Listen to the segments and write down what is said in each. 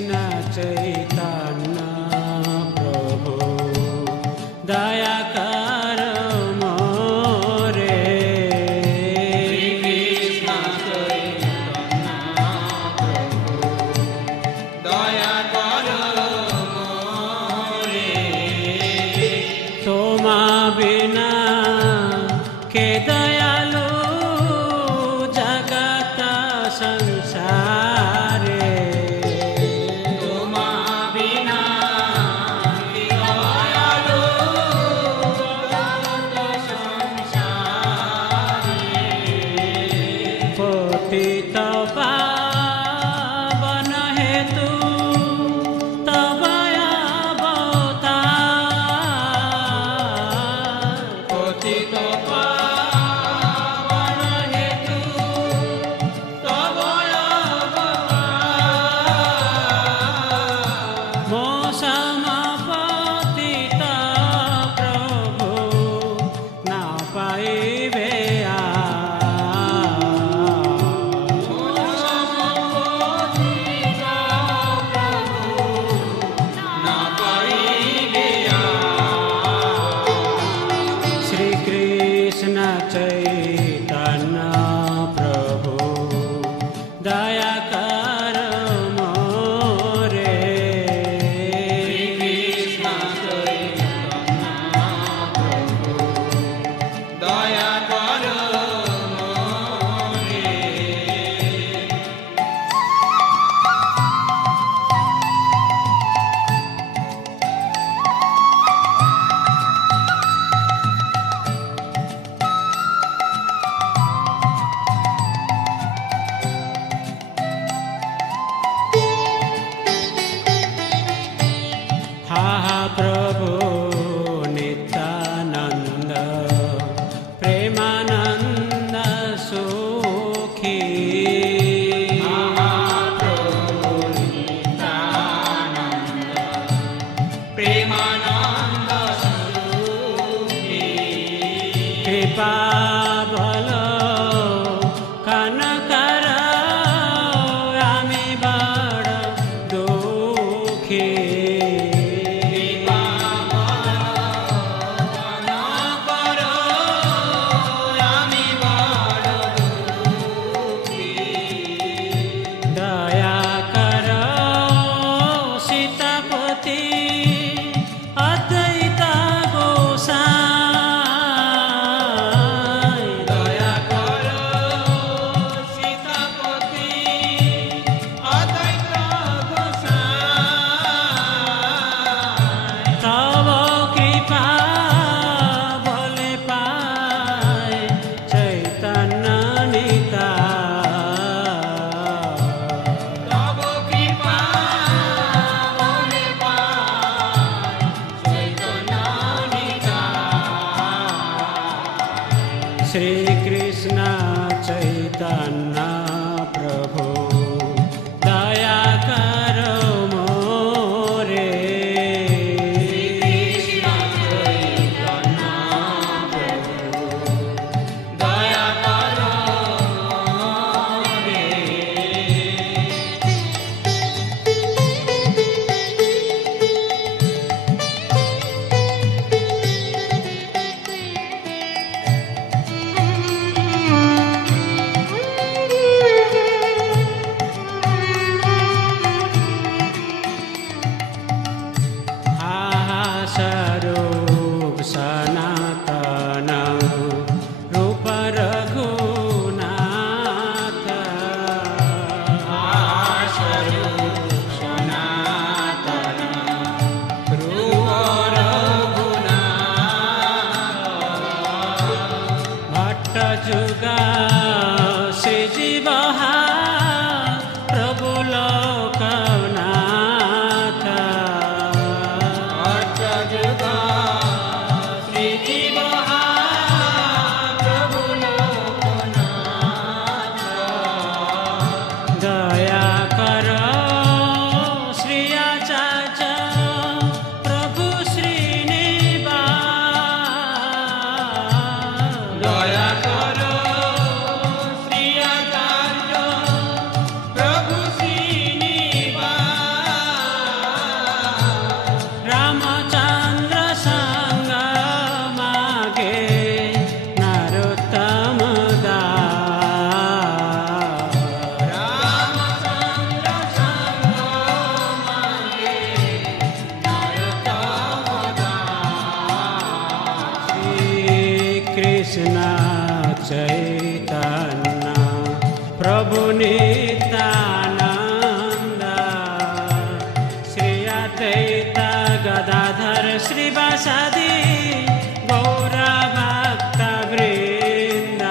कृष्ण चैतन्य प्रभु दया कर मोरे। कृष्ण चैतन्य प्रभु दया कर मोरे। तोमा बिना के दयालु जगत संसारे। तोमा बिना के दयालु जगत संसारे। पतित पावन हेतु तव अवतार। पतित पावन हेतु तव अवतार। मो समपतित प्रभु न पाइबे श्री कृष्ण चैतन्य प्रभु दया कर मोरे। कृष्ण चैतन्य प्रभु दया कर मोरे। हा प्रभु नित्यानंद प्रेमानंद सुखी। महाप्रभु नित्यानंद प्रेमानंद सुखी। कृपा बल कनकर आमी बड़ दुखी। दया करो सीतापति अद्वैत गोसाई। दया करो सीतापति अद्वैत गोसाई। तव कृपा बले पाए चैतन्य निताय। तव कृपा बले पाए चैतन्य निताय। श्री कृष्ण चैतन्य प्रभु दया कर मोरे। कृष्ण चैतन्य प्रभु दया कर मोरे। स्वरूप सनातन रूप रघुनाथ। स्वरूप सनातन रूप रघुनाथ। भट्ट जुगा श्री जीव प्रभु लोकनाथ। भट्ट जुगा श्री जीव प्रभु लोकनाथ। दया करो श्री आचार्य प्रभु श्रीनिवास। दया करो श्री आचार्य प्रभु श्रीनिवास। कृष्ण चैतन्य प्रभु नित्यानंद श्री अद्वैत गदाधर श्रीवासादि गौर भक्त वृंद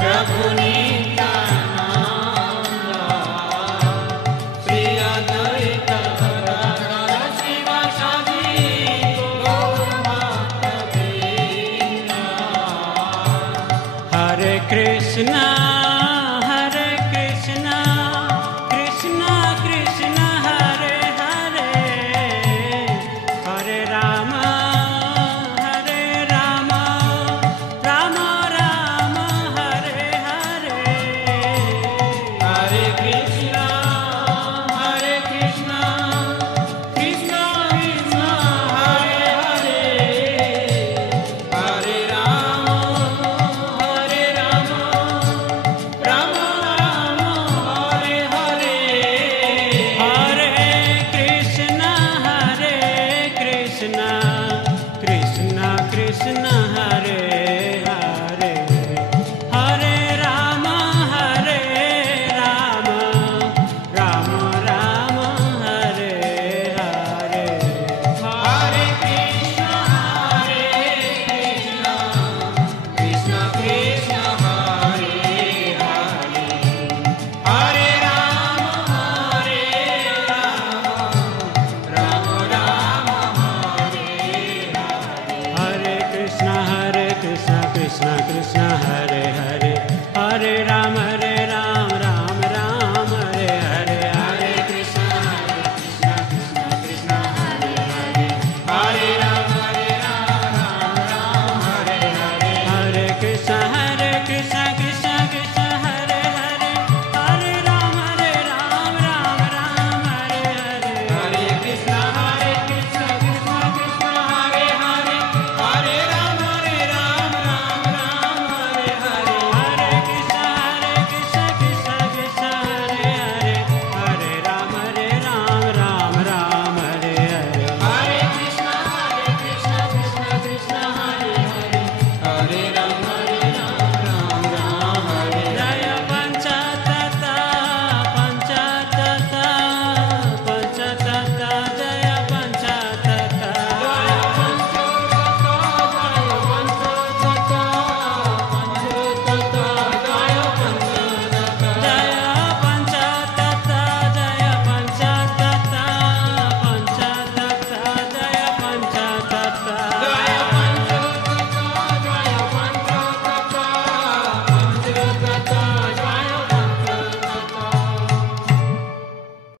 प्रभु नित्यानंद श्री अद्वैत गदाधर श्रीवासादि गौर भक्त वृंद। हरे कृष्ण कृष्ण कृष्ण हरे हरे हरे राम राम राम हरे हरे हरे कृष्ण कृष्ण कृष्ण हरे हरे हरे राम राम राम हरे हरे। हरे कृष्ण